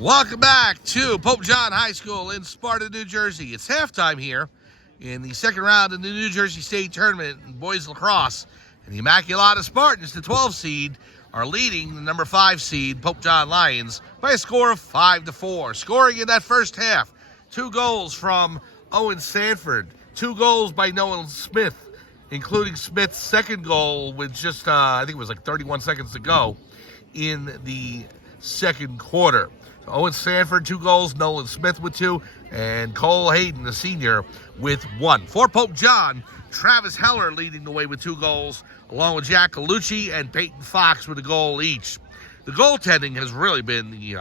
Welcome back to Pope John High School in Sparta, New Jersey. It's halftime here in the second round of the New Jersey State Tournament in boys lacrosse. And the Immaculata Spartans, the 12 seed, are leading the number 5 seed, Pope John Lions, by a score of 5-4. Scoring in that first half, 2 goals from Owen Sanford, 2 goals by Nolan Smith, including Smith's second goal with just, I think it was like 31 seconds to go in the second quarter. So Owen Sanford, 2 goals, Nolan Smith with 2, and Cole Hayden, the senior, with 1. For Pope John, Travis Heller leading the way with 2 goals, along with Jack Galucci and Peyton Fox with a goal each. The goaltending has really been the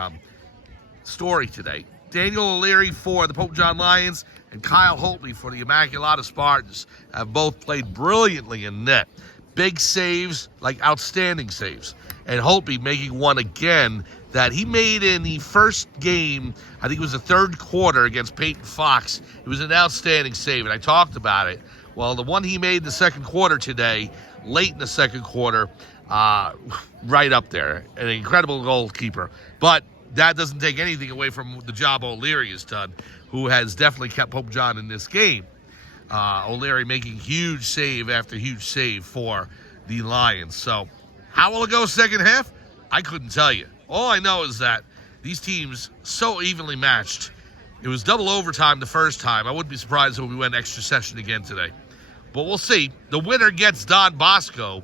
story today. Daniel O'Leary for the Pope John Lions and Kyle Holtby for the Immaculata Spartans have both played brilliantly in net. Big saves, like outstanding saves. And Holtby making one again that he made in the first game, I think it was the third quarter against Peyton Fox. It was an outstanding save, and I talked about it. Well, the one he made in the second quarter today, late in the second quarter, right up there. An incredible goalkeeper. But that doesn't take anything away from the job O'Leary has done, who has definitely kept Pope John in this game. O'Leary making huge save after huge save for the Lions. So, how will it go second half? I couldn't tell you. All I know is that these teams so evenly matched. It was double overtime the first time. I wouldn't be surprised if we went extra session again today. But we'll see. The winner gets Don Bosco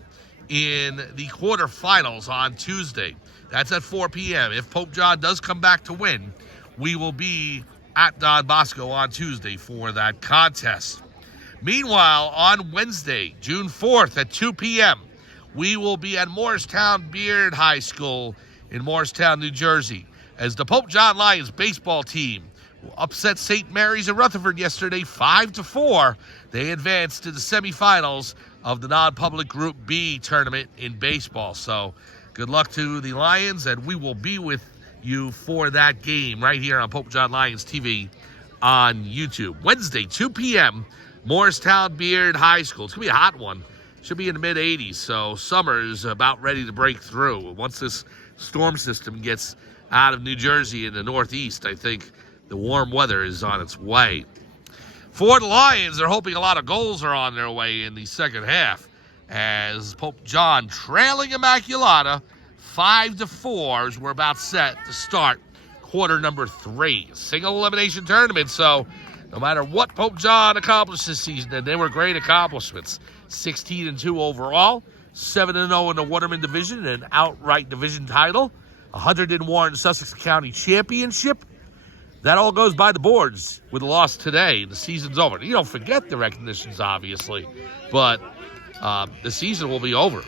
in the quarterfinals on Tuesday. That's at 4 p.m. If Pope John does come back to win, we will be at Don Bosco on Tuesday for that contest. Meanwhile, on Wednesday, June 4th at 2 p.m., we will be at Morristown Beard High School in Morristown, New Jersey, as the Pope John Lions baseball team upset St. Mary's of Rutherford yesterday 5-4. They advanced to the semifinals of the non-public Group B tournament in baseball. So good luck to the Lions, and we will be with you for that game right here on Pope John Lions TV on YouTube. Wednesday, 2 p.m., Morristown Beard High School. It's going to be a hot one. Should be in the mid-80s, so summer is about ready to break through. Once this storm system gets out of New Jersey in the northeast, I think the warm weather is on its way. For the Lions, they're hoping a lot of goals are on their way in the second half, as Pope John trailing Immaculata 5-4 as we're about set to start quarter number 3. Single elimination tournament, so no matter what Pope John accomplished this season, and they were great accomplishments, 16-2 overall, 7-0 in the Waterman Division, an outright division title, 101 Sussex County Championship. That all goes by the boards with a loss today. The season's over. You don't forget the recognitions, obviously, but the season will be over.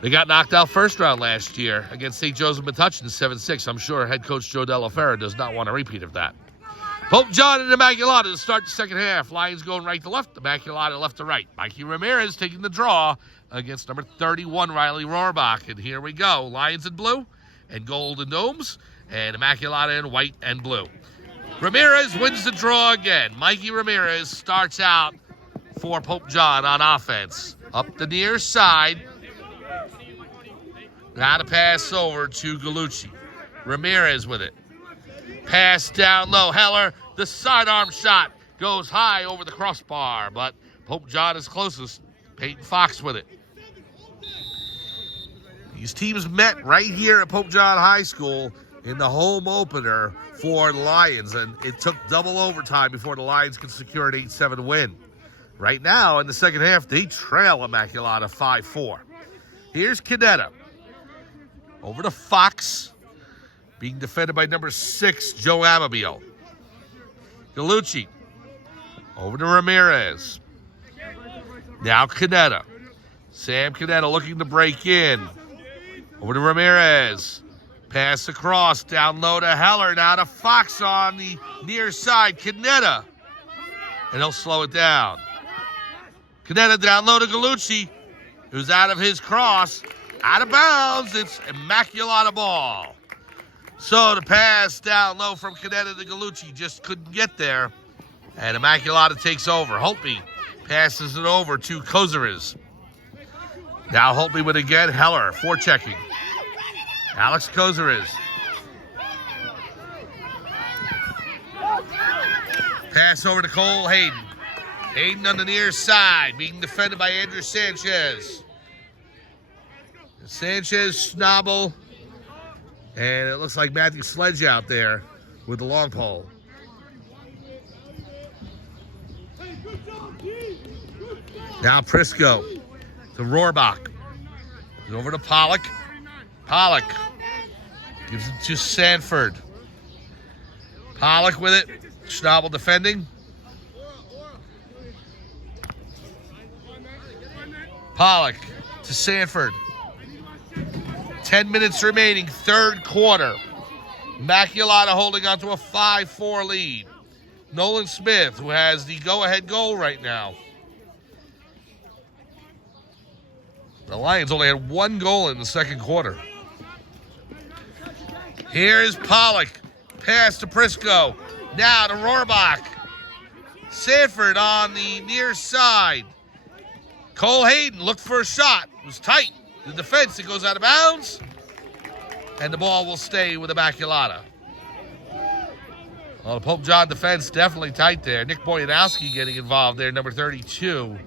They got knocked out first round last year against St. Joseph Metuchen 7-6. I'm sure head coach Joe Della Ferra does not want a repeat of that. Pope John and Immaculata to start the second half. Lions going right to left, Immaculata left to right. Mikey Ramirez taking the draw against number 31, Riley Rohrbach. And here we go. Lions in blue and gold and domes, and Immaculata in white and blue. Ramirez wins the draw again. Mikey Ramirez starts out for Pope John on offense. Up the near side. Now to pass over to Galucci. Ramirez with it. Pass down low. Heller, the sidearm shot goes high over the crossbar, but Pope John is closest. Peyton Fox with it. These teams met right here at Pope John High School in the home opener for the Lions, and it took double overtime before the Lions could secure an 8-7 win. Right now, in the second half, they trail Immaculata 5-4. Here's Canetta. Over to Fox. Being defended by number 6, Joe Amabile. Galucci. Over to Ramirez. Now Canetta. Sam Canetta looking to break in. Over to Ramirez. Pass across. Down low to Heller. Now to Fox on the near side. Canetta. And he'll slow it down. Canetta down low to Galucci, who's out of his cross. Out of bounds. It's Immaculata ball. So the pass down low from Canetta to Galucci just couldn't get there. And Immaculata takes over. Holtby passes it over to Kozares. Now Holtby with again. Heller forechecking. Alex Kozares Pass over to Cole Hayden. Hayden on the near side, being defended by Andrew Sanchez. Sanchez, Schnabel, and it looks like Matthew Sledge out there with the long pole. Now Prisco to Rohrbach. Over to Pollock. Pollock gives it to Sanford. Pollock with it. Schnabel defending. Pollock to Sanford. 10 minutes remaining, third quarter. Immaculata holding on to a 5-4 lead. Nolan Smith, who has the go-ahead goal right now. The Lions only had one goal in the second quarter. Here's Pollock. Pass to Prisco. Now to Rohrbach. Sanford on the near side. Cole Hayden looked for a shot. It was tight. The defense, it goes out of bounds. And the ball will stay with Immaculata. Well, the Pope John defense definitely tight there. Nick Boyanowski getting involved there, number 32.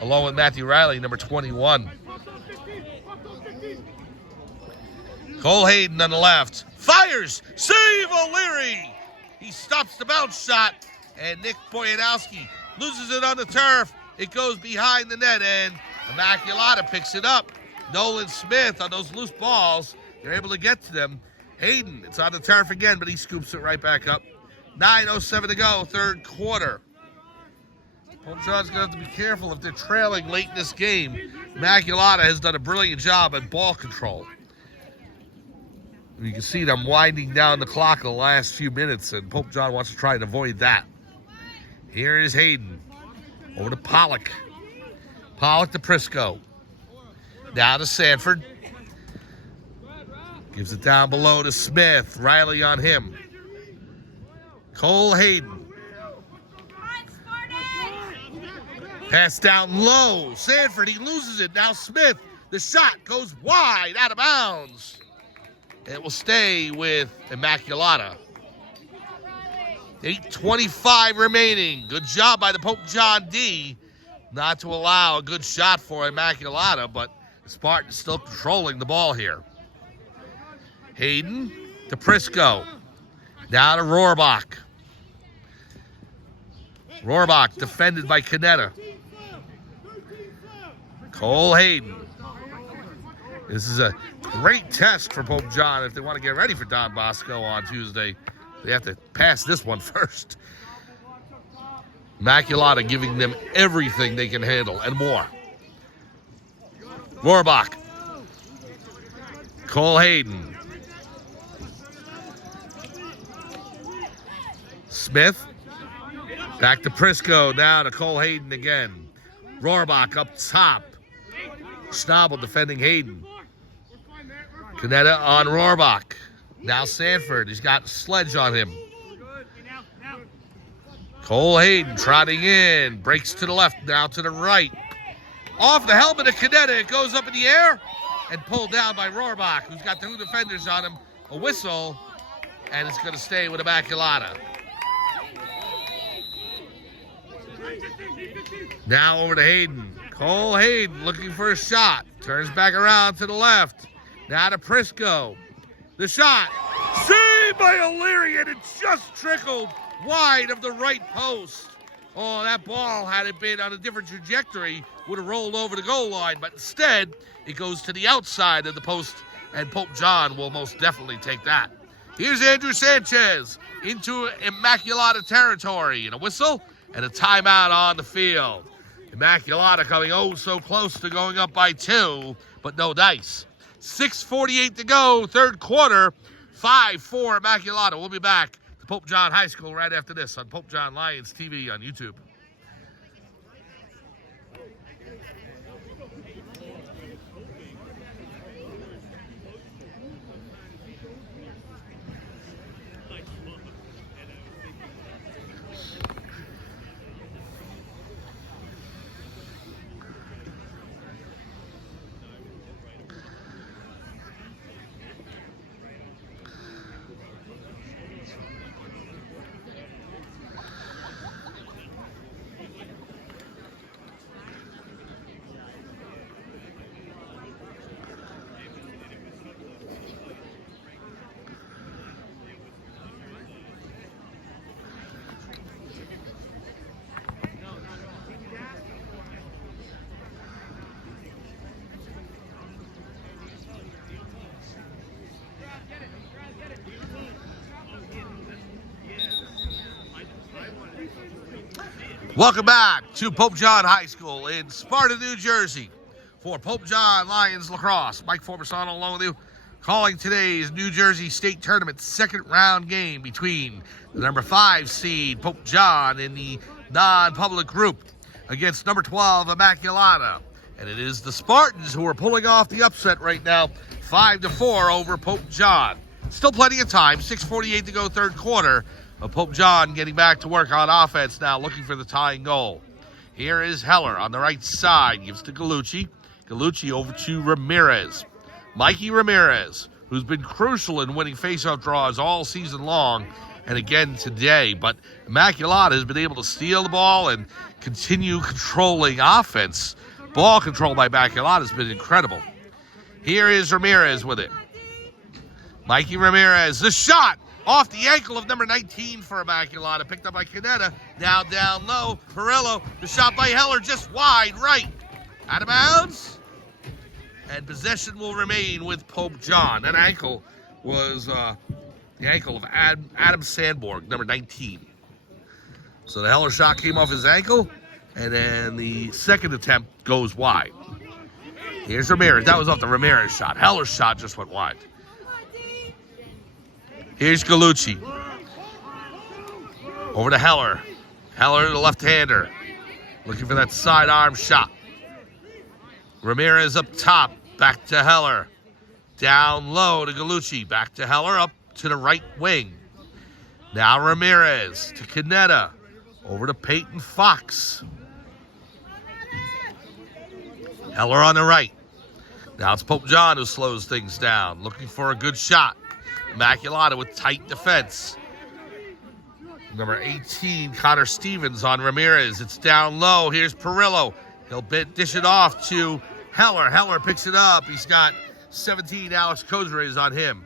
Along with Matthew Riley, number 21. Cole Hayden on the left. Fires! Save O'Leary! He stops the bounce shot. And Nick Boyanowski loses it on the turf. It goes behind the net, and Immaculata picks it up. Nolan Smith on those loose balls. They're able to get to them. Hayden, it's on the turf again, but he scoops it right back up. 9:07 to go, third quarter. Pope John's going to have to be careful if they're trailing late in this game. Immaculata has done a brilliant job at ball control. You can see them winding down the clock in the last few minutes, and Pope John wants to try and avoid that. Here is Hayden. Over to Pollock. Pollock to Prisco. Now to Sanford. Gives it down below to Smith. Riley on him. Cole Hayden. Pass down low. Sanford, he loses it. Now Smith. The shot goes wide, out of bounds. It will stay with Immaculata. 8:25 remaining. Good job by the Pope John D not to allow a good shot for Immaculata, but the Spartans still controlling the ball here. Hayden to Prisco. Now to Rohrbach. Rohrbach defended by Canetta. Cole Hayden. This is a great test for Pope John if they want to get ready for Don Bosco on Tuesday. They have to pass this one first. Immaculata giving them everything they can handle and more. Rohrbach. Cole Hayden. Smith. Back to Prisco. Now to Cole Hayden again. Rohrbach up top. Schnabel defending Hayden. Canetta on Rohrbach. Now Sanford. He's got Sledge on him. Cole Hayden trotting in. Breaks to the left. Now to the right. Off the helmet of Canetta. It goes up in the air and pulled down by Rohrbach, who's got two defenders on him. A whistle. And it's going to stay with Immaculata. Now over to Hayden. Cole Hayden looking for a shot. Turns back around to the left. Now to Prisco. The shot. Saved by O'Leary, and it just trickled wide of the right post. Oh, that ball, had it been on a different trajectory, would have rolled over the goal line. But instead, it goes to the outside of the post, and Pope John will most definitely take that. Here's Andrew Sanchez into Immaculata territory. And a whistle and a timeout on the field. Immaculata coming oh so close to going up by 2, but no dice. 6:48 to go, third quarter, 5-4 Immaculata. We'll be back to Pope John High School right after this on Pope John Lions TV on YouTube. Welcome back to Pope John High School in Sparta, New Jersey. For Pope John Lions Lacrosse, Mike Formisano along with you, calling today's New Jersey State Tournament second round game between the number 5 seed Pope John in the non-public group against number 12 Immaculata. And it is the Spartans who are pulling off the upset right now, 5-4 over Pope John. Still plenty of time, 6:48 to go third quarter. Pope John getting back to work on offense now, looking for the tying goal. Here is Heller on the right side, gives to Gallucci. Gallucci over to Ramirez. Mikey Ramirez, who's been crucial in winning faceoff draws all season long, and again today. But Immaculata has been able to steal the ball and continue controlling offense. Ball control by Immaculata has been incredible. Here is Ramirez with it. Mikey Ramirez, the shot! Off the ankle of number 19 for Immaculata. Picked up by Canetta. Now down low. Perillo. The shot by Heller just wide right. Out of bounds. And possession will remain with Pope John. That ankle was the ankle of Adam Sandborg, number 19. So the Heller shot came off his ankle. And then the second attempt goes wide. Here's Ramirez. That was off the Ramirez shot. Heller's shot just went wide. Here's Gallucci. Over to Heller. Heller, the left-hander. Looking for that sidearm shot. Ramirez up top. Back to Heller. Down low to Gallucci. Back to Heller. Up to the right wing. Now Ramirez to Canetta. Over to Peyton Fox. Heller on the right. Now it's Pope John who slows things down. Looking for a good shot. Immaculata with tight defense. Number 18, Connor Stevens on Ramirez. It's down low. Here's Perillo. He'll dish it off to Heller. Heller picks it up. He's got 17 Alex Kozerez on him.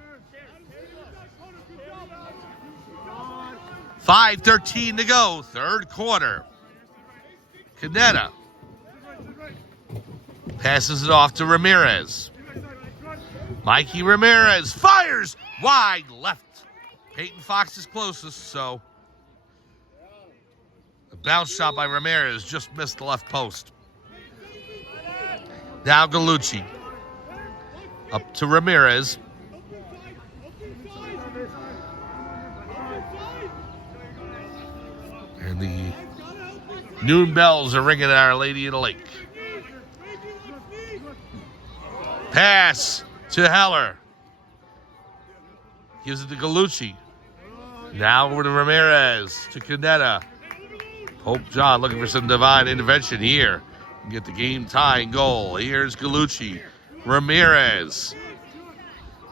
5:13 to go, third quarter. Canetta passes it off to Ramirez. Mikey Ramirez fires wide left. Peyton Fox is closest, so the bounce shot by Ramirez just missed the left post. Now Gallucci. Up to Ramirez. And the noon bells are ringing at Our Lady of the Lake. Pass to Heller. Gives it to Gallucci. Now over to Ramirez, to Canetta. Pope John looking for some divine intervention here. And get the game-tying goal. Here's Gallucci. Ramirez.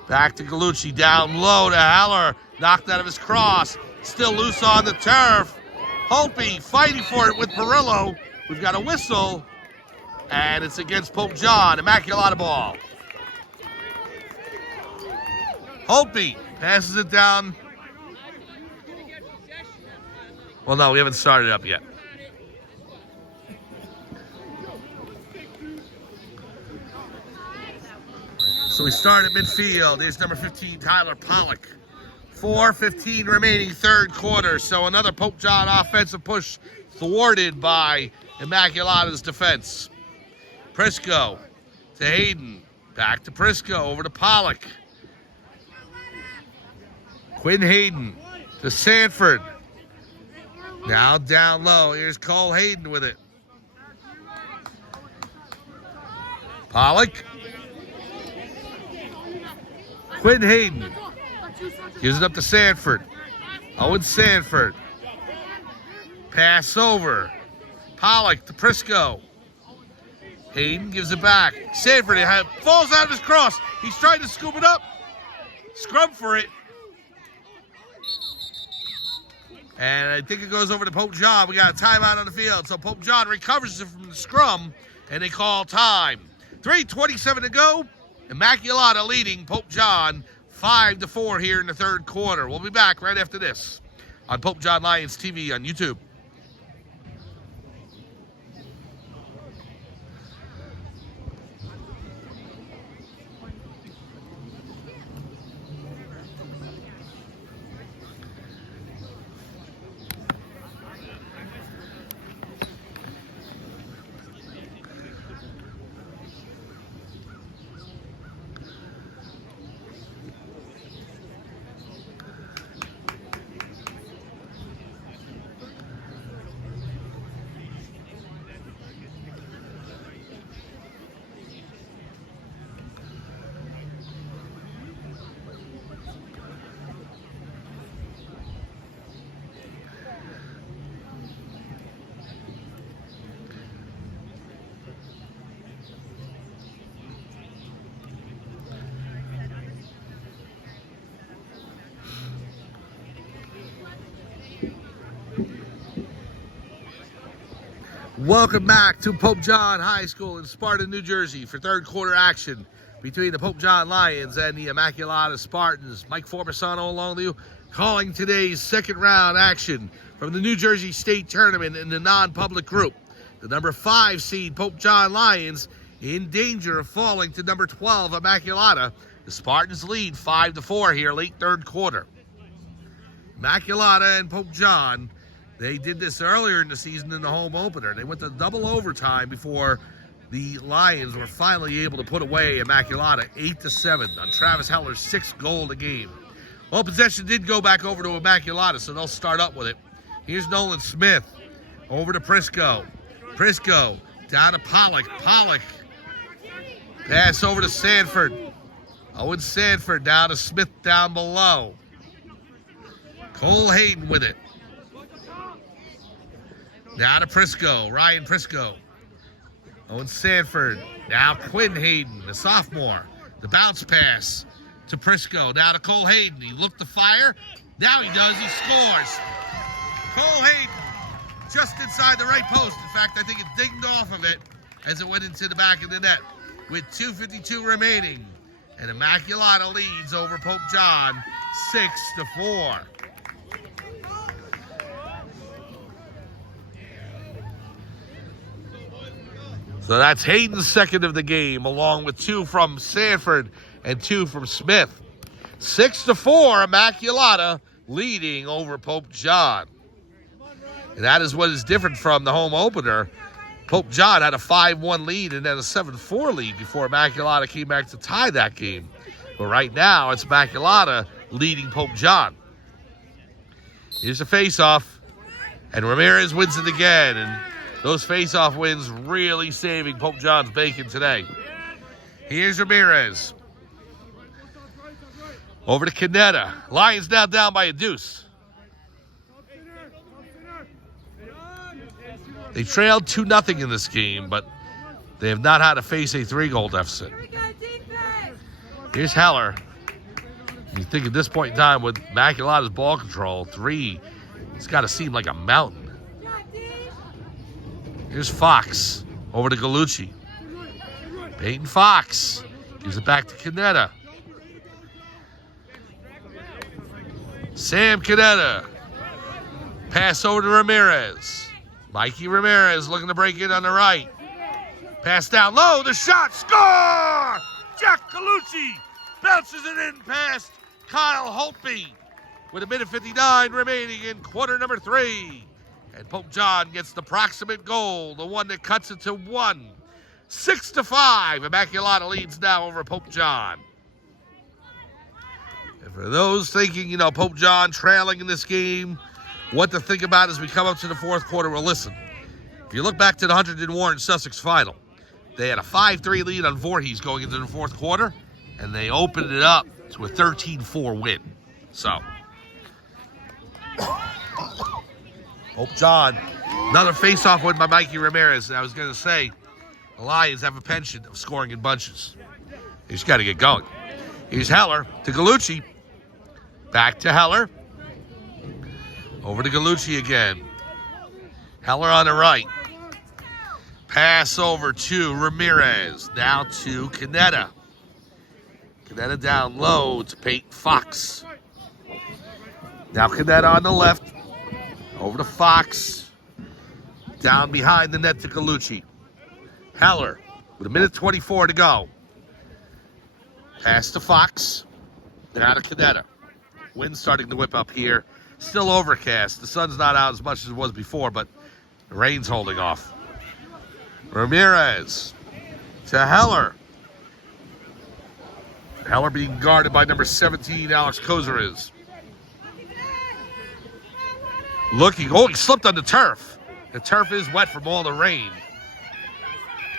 Back to Gallucci, down low to Heller. Knocked out of his cross. Still loose on the turf. Holtby fighting for it with Perillo. We've got a whistle. And it's against Pope John. Immaculata ball. Holtby passes it down. Well, no, we haven't started up yet. So we start at midfield. Here's number 15, Tyler Pollock. 4:15 remaining third quarter. So another Pope John offensive push thwarted by Immaculata's defense. Prisco to Hayden. Back to Prisco. Over to Pollock. Quinn Hayden to Sanford. Now down low. Here's Cole Hayden with it. Pollock. Quinn Hayden. Gives it up to Sanford. Owen Sanford. Pass over. Pollock to Prisco. Hayden gives it back. Sanford falls out of his cross. He's trying to scoop it up. Scrum for it. And I think it goes over to Pope John. We got a timeout on the field. So Pope John recovers it from the scrum, and they call time. 3:27 to go. Immaculata leading Pope John 5-4 here in the third quarter. We'll be back right after this on Pope John Lions TV on YouTube. Welcome back to Pope John High School in Sparta, New Jersey for third quarter action between the Pope John Lions and the Immaculata Spartans. Mike Formisano along with you, calling today's second round action from the New Jersey State Tournament in the non-public group. The number 5 seed Pope John Lions in danger of falling to number 12 Immaculata. The Spartans lead 5-4 here late third quarter. Immaculata and Pope John, they did this earlier in the season in the home opener. They went to double overtime before the Lions were finally able to put away Immaculata 8-7 on Travis Heller's 6th goal of the game. Well, possession did go back over to Immaculata, so they'll start up with it. Here's Nolan Smith over to Prisco. Prisco down to Pollock. Pollock pass over to Sanford. Owen Sanford down to Smith down below. Cole Hayden with it. Now to Prisco, Ryan Prisco. Owen Sanford, now Quinn Hayden, the sophomore. The bounce pass to Prisco, now to Cole Hayden. He looked to fire, now he does, he scores. Cole Hayden, just inside the right post. In fact, I think it dinged off of it as it went into the back of the net with 2:52 remaining. And Immaculata leads over Pope John 6-4. So that's Hayden's second of the game, along with 2 from Sanford and 2 from Smith. 6-4, Immaculata leading over Pope John. And that is what is different from the home opener. Pope John had a 5-1 lead and then a 7-4 lead before Immaculata came back to tie that game. But right now, it's Immaculata leading Pope John. Here's a face-off, and Ramirez wins it again. And those face-off wins really saving Pope John's bacon today. Here's Ramirez. Over to Canetta. Lions now down by a deuce. They trailed 2-0 in this game, but they have not had to face a 3-goal deficit. Here's Heller. You think at this point in time with Immaculata's ball control, 3, it's got to seem like a mountain. Here's Fox over to Gallucci. Peyton Fox gives it back to Canetta. Sam Canetta. Pass over to Ramirez. Mikey Ramirez looking to break in on the right. Pass down low, the shot, score! Jack Gallucci bounces it in past Kyle Holtby with 1:59 remaining in quarter number 3. And Pope John gets the proximate goal, the one that cuts it to 1. 6-5, Immaculata leads now over Pope John. And for those thinking, Pope John trailing in this game, what to think about as we come up to the fourth quarter, well, listen. If you look back to the Huntington Warren Sussex final, they had a 5-3 lead on Voorhees going into the fourth quarter, and they opened it up to a 13-4 win. So, Pope John, another face-off win by Mikey Ramirez. And I was going to say, the Lions have a penchant of scoring in bunches. They just got to get going. Here's Heller to Gallucci. Back to Heller. Over to Gallucci again. Heller on the right. Pass over to Ramirez. Now to Canetta. Canetta down low to Peyton Fox. Now Canetta on the left. Over to Fox. Down behind the net to Gallucci. Heller with 1:24 to go. Pass to Fox. Now to Canetta. Wind starting to whip up here. Still overcast. The sun's not out as much as it was before, but the rain's holding off. Ramirez to Heller. Heller being guarded by number 17, Alex Kozeres. Looking, he slipped on the turf. The turf is wet from all the rain.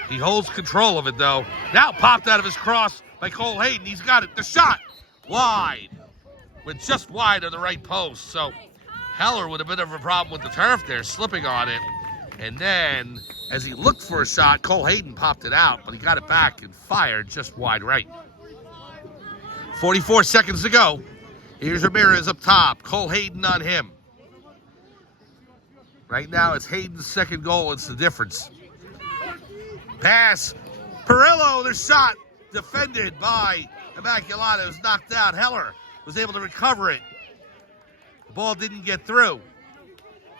He holds control of it, though. Now popped out of his cross by Cole Hayden. He's got it. The shot, wide. Went just wide of the right post. So Heller with a bit of a problem with the turf there, slipping on it. And then, as he looked for a shot, Cole Hayden popped it out, but he got it back and fired just wide right. 44 seconds to go. Here's Ramirez up top. Cole Hayden on him. Right now, it's Hayden's second goal. It's the difference. Pass. Perillo, the shot defended by Immaculata. It was knocked down. Heller was able to recover it. The ball didn't get through.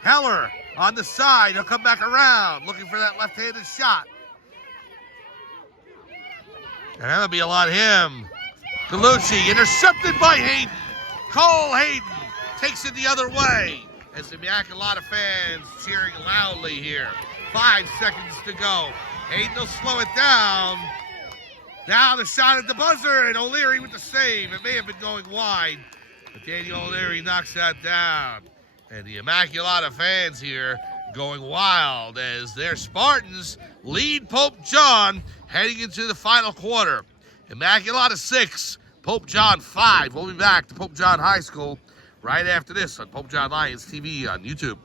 Heller on the side. He'll come back around looking for that left-handed shot. And that'll be a lot of him. Galucci intercepted by Hayden. Cole Hayden takes it the other way as the Immaculata fans cheering loudly here. 5 seconds to go. Hayden will slow it down. Now the shot at the buzzer, and O'Leary with the save. It may have been going wide, but Daniel O'Leary knocks that down. And the Immaculata fans here going wild as their Spartans lead Pope John heading into the final quarter. Immaculata 6, Pope John 5. We'll be back to Pope John High School right after this on Pope John Lions TV on YouTube.